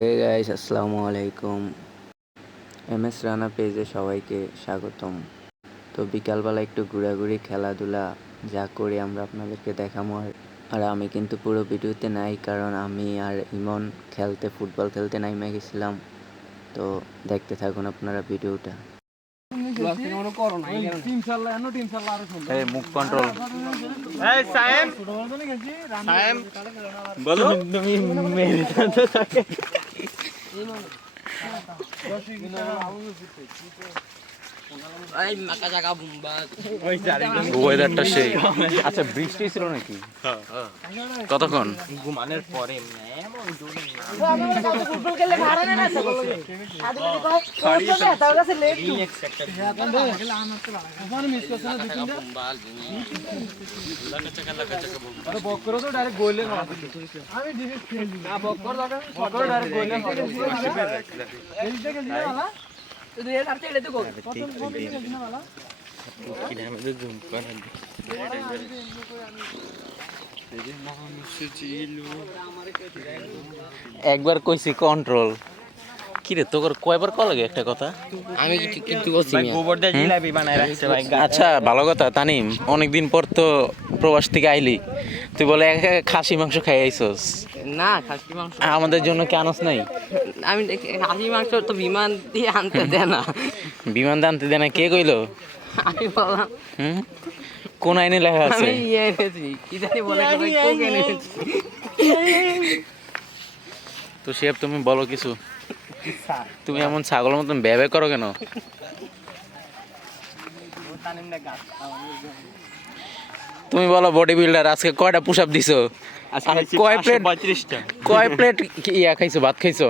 Hey guys, আসসালামু আলাইকুম। MS Rana পেজে সবাইকে স্বাগতম। তো বিকালবেলা একটু ঘোরাঘুরি, খেলাধুলা যা করি আমরা আপনাদেরকে দেখাবো। আর আমি কিন্তু পুরো ভিডিওতে নাই, কারণ আমি আর ইমন ফুটবল খেলতে নাইমে গেছিলাম। তো দেখতে থাকুন আপনারা ভিডিওটা। মুখ কন্ট্রোল। বলো তুমি ওয়েদারটা সেই। আচ্ছা, বৃষ্টি ছিল নাকি? কতক্ষণ? ঘুমানোর পরে একবার কইছি কন্ট্রোল। কিরে তোর কয়বার কল লাগে একটা কথা? আমি কিন্তু বলছি গোবর দিয়ে জিলাপি বানায় রাখছে ভাই। আচ্ছা, ভালো কথা। তানিম, অনেকদিন পর তো প্রবাস থেকে আইলি, তুই বলে খাসি মাংস খাই আইছস। না, খাসি মাংস আমাদের জন্য কি আনস নাই? আমি খাসি মাংস তো বিমান দিয়ে আনতে দেয় না। বিমান দিয়ে আনতে দেয় না? কে কইলো? আমি বললাম কোন আইনে লেখা আছে? আমি এনেছি, কি জানি বলে কোক এনেছি। তো শেফ, তুমি বলো কিছু। তুমি এমন ছাগলের মতন ব্যয় করো কেন? তুমি বলো, বডি বিল্ডার, আজকে কয়টা পুশ আপ দিছো? কয় প্লেট ইয়া খাইছো, ভাত খাইছো?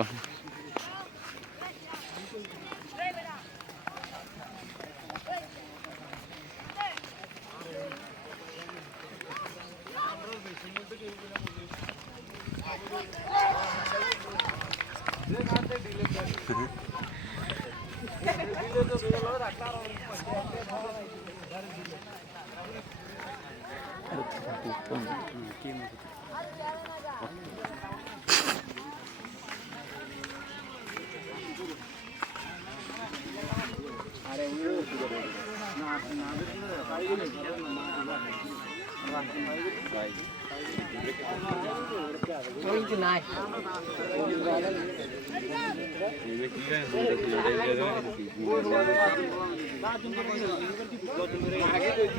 নাই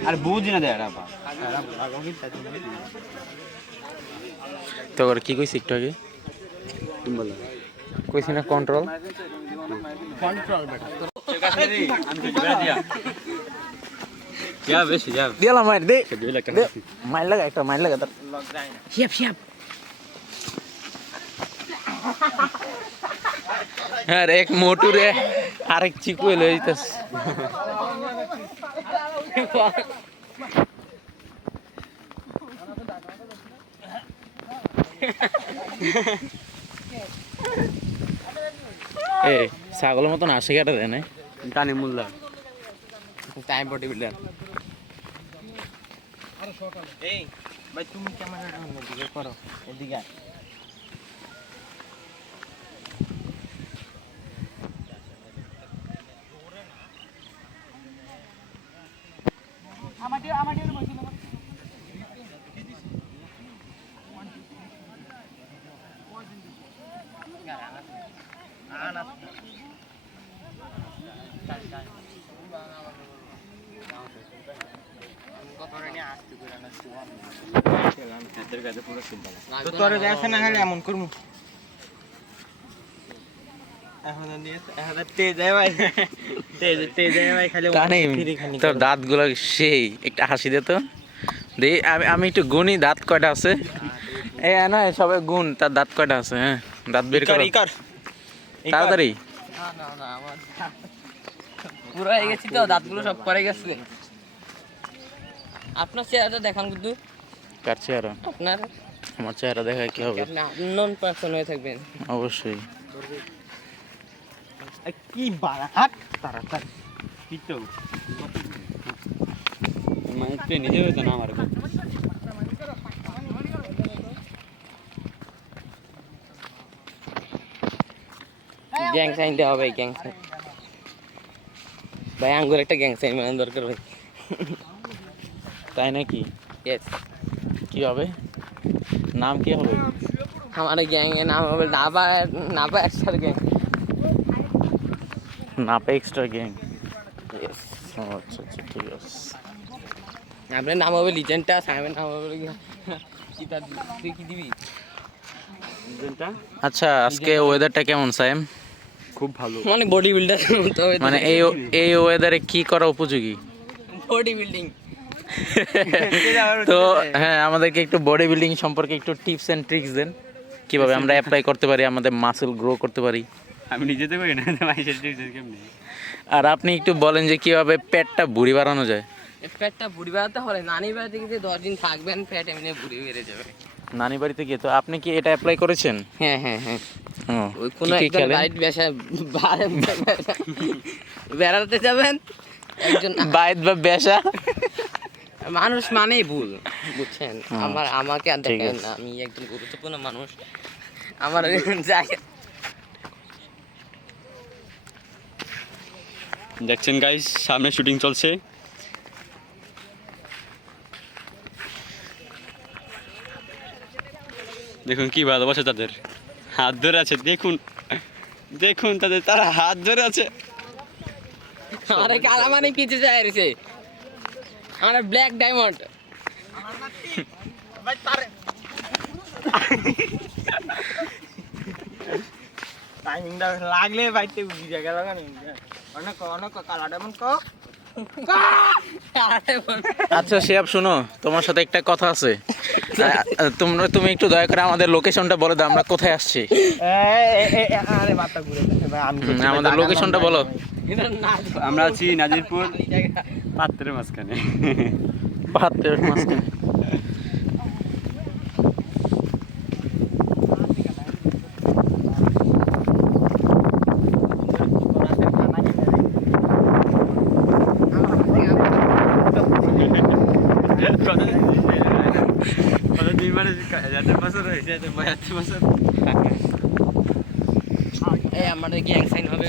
আর বুঝি না দেয় তো কি কইছি একটু আগে? কইছি না কন্ট্রোল। দিলাম মাইর দে, মাইর লাগা, একটা মাইর লাগা। শিয়াপ শিয়াপ আর এক মোটুরে আরেক চিকু এলো এইতাস। এ ছাগলের মতন আসে কাটা দেয় না? টানি মোল্লা টাইম বডি বিল্ডার। এই ভাই, তুমি ক্যামেরাটা দিকে করো, এদিকে এমন করবো তোর দাঁত গুলো সেই, একটা হাসি দে তো। আমি একটু গুনি দাঁত কয়টা আছে। এ না, সবাই গুণ তার দাঁত কয়টা আছে। হ্যাঁ, দাঁত বের কর তাড়াতাড়ি। আমার পুরো হয়ে গেছি তো, দাঁতগুলো সব পড়ে গেছে। আপনার চেহারাটা দেখান কিন্তু। কার চেহারা? আপনার। আমার চেহারা দেখায় কি হবে? আপনি আননোন পারসন হয়ে থাকবেন। অবশ্যই। কি বাড়া হাট তাড়াতাড়ি কি তো মানে নিজে হইতো না আমার গ্যাং সাইন দেওয়া হবে, গ্যাং সাইন। ভাই আঙ্গুর একটা গ্যাং সাইন মানে দরকার ভাই। তাই নাকি? ইয়েস, কি হবে? নাম কি হবে? আমার গ্যাং এর নাম হবে Napa extra gang. Napa extra gang. Yes, আচ্ছা আচ্ছা, ঠিক আছে। আপনার নাম হবে লিজেন্ডটা, সাইমের নাম হবে কি তার, তুই কি দিবি? আচ্ছা, আজকে ওয়েদারটা কেমন সাইম? খুব ভালো। মানে বডি বিল্ডার মতো হবে, মানে এই ওয়েদারে কি করা উপযোগী? Body building. তো হ্যাঁ, আমাদেরকে একটু বডি বিল্ডিং সম্পর্কে একটু টিপস এন্ড ট্রিক্স দেন, কিভাবে আমরা অ্যাপ্লাই করতে পারি, আমাদের মাসল গ্রো করতে পারি। আমি নিজে তো করি না, মাইসের কেমনি। আর আপনি একটু বলেন যে কিভাবে পেটটা ভুঁড়ি বাড়ানো যায়। পেটটা বুড়ি বাড়াতে হবে, নানি বাড়িতে গিয়ে 10 দিন থাকবেন, পেট এমনি বুড়ি বেড়ে যাবে। নানি বাড়িতে গিয়ে তো আপনি কি এটা অ্যাপ্লাই করেছেন? হ্যাঁ হ্যাঁ হ্যাঁ, ও, ওই কোনো কি কি একজন খেলেন? বাইট বেড়াতে যাবেন, একজন বাইত বা বেশা? মানুষ মানেই ভুল, বুঝছেন? আমাকে আর ঠিক দেখেন আছে। না, আমি একজন গুরুত্বপূর্ণ মানুষ। আমার জায়গা দেখছেন গাইস, সামনে শুটিং চলছে। দেখুন কি ভালোবাসা তাদের, হাত ধরে আছে। দেখুন দেখুন তারা হাত ধরে আছে। আরে কালা মানে পিছে যায় রেছে, আমার ব্ল্যাক ডায়মন্ড। টাইমিংটা লাগলে বাইতে বুঝে গেল না। অনেক অনেক কালা ডায়মন্ড ক। আচ্ছা শিহাব, শুনো, তোমার সাথে একটা কথা আছে। তুমি একটু দয়া করে আমাদের লোকেশনটা বলে দাও, আমরা কোথায় আসছি। আরে মাথা ঘুরে যাচ্ছে ভাই, আমি আমাদের লোকেশনটা বলো। আমরা আছি নাজিরপুর পাত্রের মাঝখানে। বাহাত্তর মাঝখানে। কতদিন মানে যাদের বছর হয়েছে, 72 বছর। এই আমাদের গ্যাং সাইন হবে।